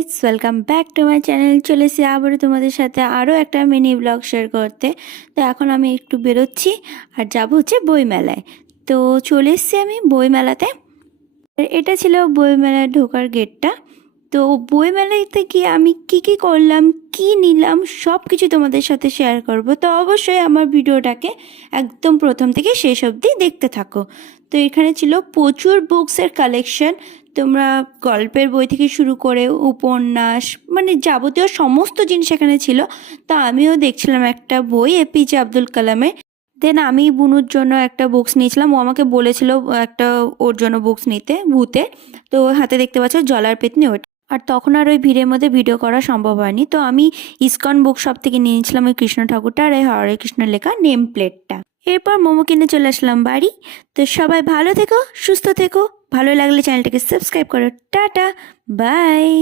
Guys, welcome back to my channel. চলে এসেছি আবারও তোমাদের সাথে আরও একটা মিনি ব্লগ শেয়ার করতে। তো এখন আমি একটু বেরোচ্ছি আর যাবো হচ্ছে বইমেলায়। তো চলে এসেছি আমি বইমেলাতে। এটা ছিল বইমেলায় ঢোকার গেটটা। তো বইমেলাতে গিয়ে আমি কি করলাম, কি নিলাম, সব কিছু তোমাদের সাথে শেয়ার করব। তো অবশ্যই আমার ভিডিওটাকে একদম প্রথম থেকে শেষ অবধি দেখতে থাকো। তো এখানে ছিল প্রচুর বুকসের কালেকশন। তোমরা গল্পের বই থেকে শুরু করে উপন্যাস, মানে যাবতীয় সমস্ত জিনিস এখানে ছিল। তো আমিও দেখছিলাম একটা বই এপিজে আব্দুল কালামের। দেন আমি বুনুর জন্য একটা বুকস নিয়েছিলাম। ও আমাকে বলেছিল একটা ওর জন্য বুকস নিতে, ভূতে। তো হাতে দেখতে পাচ্ছ জলার পেতনি ওটা। আর তখন আর ওই ভিড়ের মধ্যে ভিডিও করা সম্ভব হয়নি। তো আমি ইসকন বুক শপ থেকে নিয়ে নিয়েছিলাম ওই কৃষ্ণ ঠাকুরটা আর এই হরে কৃষ্ণ লেখা নেম প্লেটটা। এরপর মোমো কিনে চলে আসলাম বাড়ি। তো সবাই ভালো থেকো, সুস্থ থেকো। ভালো লাগলে চ্যানেলটাকে সাবস্ক্রাইব করো। Tata, by.